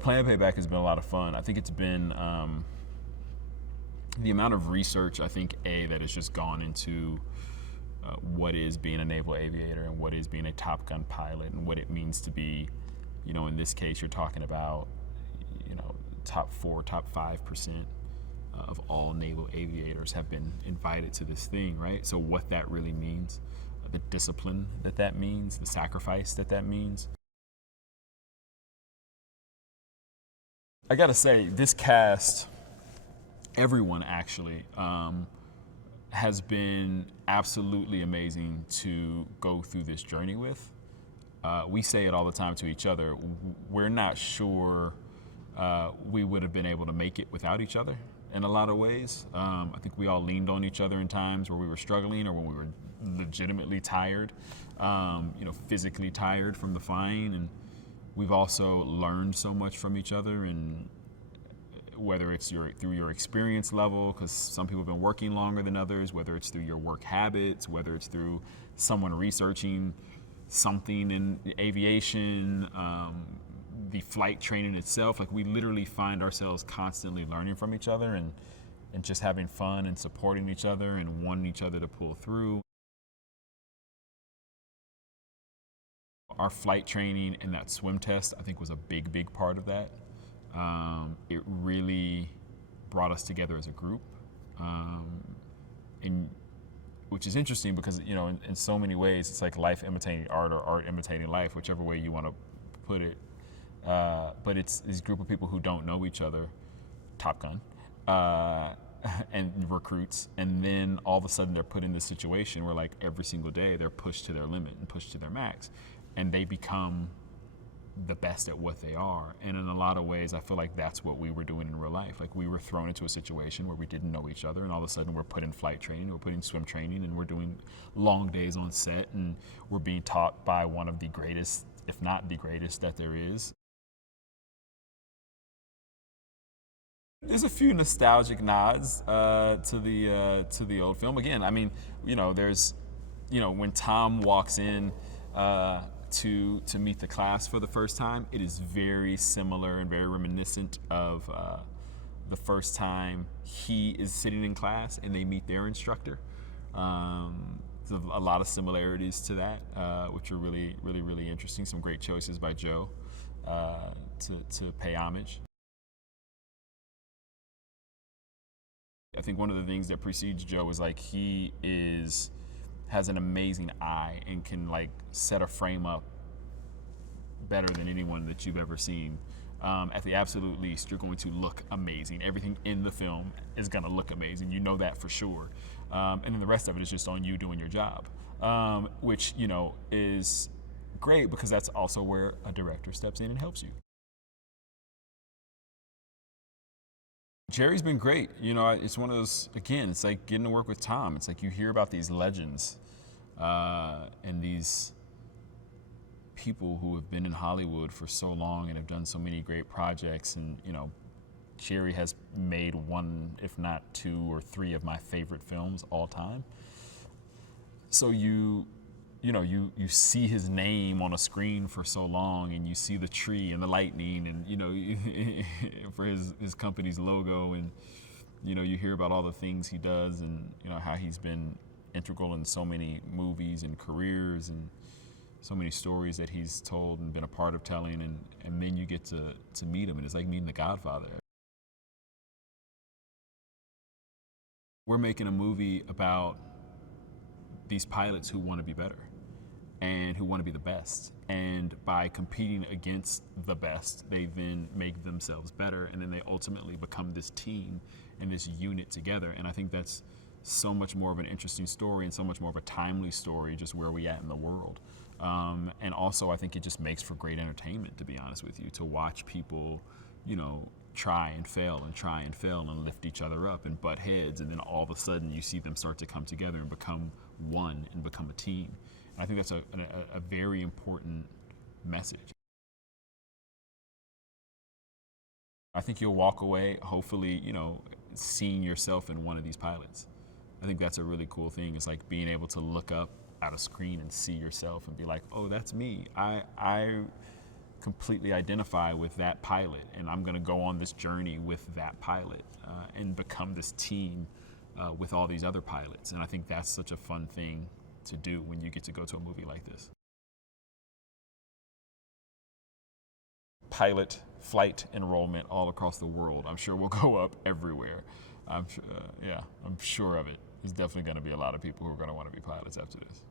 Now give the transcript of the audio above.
Plan Payback has been a lot of fun. I think it's been the amount of research, I think, that has just gone into what is being a naval aviator and what is being a Top Gun pilot and what it means to be, in this case, you're talking about, top 4, top 5% of all naval aviators have been invited to this thing, right? So what that really means, the discipline that means, the sacrifice that means. I gotta say, this cast, everyone actually, has been absolutely amazing to go through this journey with. We say it all the time to each other. We're not sure we would have been able to make it without each other in a lot of ways. I think we all leaned on each other in times where we were struggling or when we were legitimately tired, physically tired from the flying. And we've also learned so much from each other, and whether it's through your experience level, because some people have been working longer than others, whether it's through your work habits, whether it's through someone researching something in aviation, the flight training itself. Like, we literally find ourselves constantly learning from each other and just having fun and supporting each other and wanting each other to pull through. Our flight training and that swim test, I think, was a big part of that. It really brought us together as a group, which is interesting because, in so many ways, it's like life imitating art or art imitating life, whichever way you want to put it. But it's this group of people who don't know each other, Top Gun, and recruits, and then all of a sudden they're put in this situation where, like, every single day they're pushed to their limit and pushed to their max, and they become the best at what they are. And in a lot of ways, I feel like that's what we were doing in real life. Like, we were thrown into a situation where we didn't know each other, and all of a sudden we're put in flight training, we're put in swim training, and we're doing long days on set, and we're being taught by one of the greatest, if not the greatest, that there is. There's a few nostalgic nods to the old film. Again, I mean, there's, when Tom walks in to meet the class for the first time, it is very similar and very reminiscent of the first time he is sitting in class and they meet their instructor. There's a lot of similarities to that, which are really interesting. Some great choices by Joe to pay homage. I think one of the things that precedes Joe is, like, he has an amazing eye and can, like, set a frame up better than anyone that you've ever seen. At the absolute least, you're going to look amazing. Everything in the film is going to look amazing. You know that for sure. And then the rest of it is just on you doing your job, which, is great because that's also where a director steps in and helps you. Jerry's been great. It's one of those, again, it's like getting to work with Tom. It's like you hear about these legends and these people who have been in Hollywood for so long and have done so many great projects. And, Jerry has made one, if not 2 or 3 of my favorite films all time. So you see his name on a screen for so long, and you see the tree and the lightning and, for his company's logo, and, you hear about all the things he does and, how he's been integral in so many movies and careers and so many stories that he's told and been a part of telling, and then you get to meet him, and it's like meeting the Godfather. We're making a movie about these pilots who want to be better and who want to be the best. And by competing against the best, they then make themselves better, and then they ultimately become this team and this unit together. And I think that's so much more of an interesting story and so much more of a timely story, just where we at in the world. And also, I think it just makes for great entertainment, to be honest with you, to watch people, try and fail and lift each other up and butt heads, and then all of a sudden you see them start to come together and become one and become a team. And I think that's a very important message. I think you'll walk away, hopefully, seeing yourself in one of these pilots. I think that's a really cool thing. It's like being able to look up at a screen and see yourself and be like, oh, that's me. completely identify with that pilot, and I'm going to go on this journey with that pilot and become this team with all these other pilots. And I think that's such a fun thing to do when you get to go to a movie like this. Pilot flight enrollment all across the world, I'm sure, will go up everywhere. I'm sure of it. There's definitely going to be a lot of people who are going to want to be pilots after this.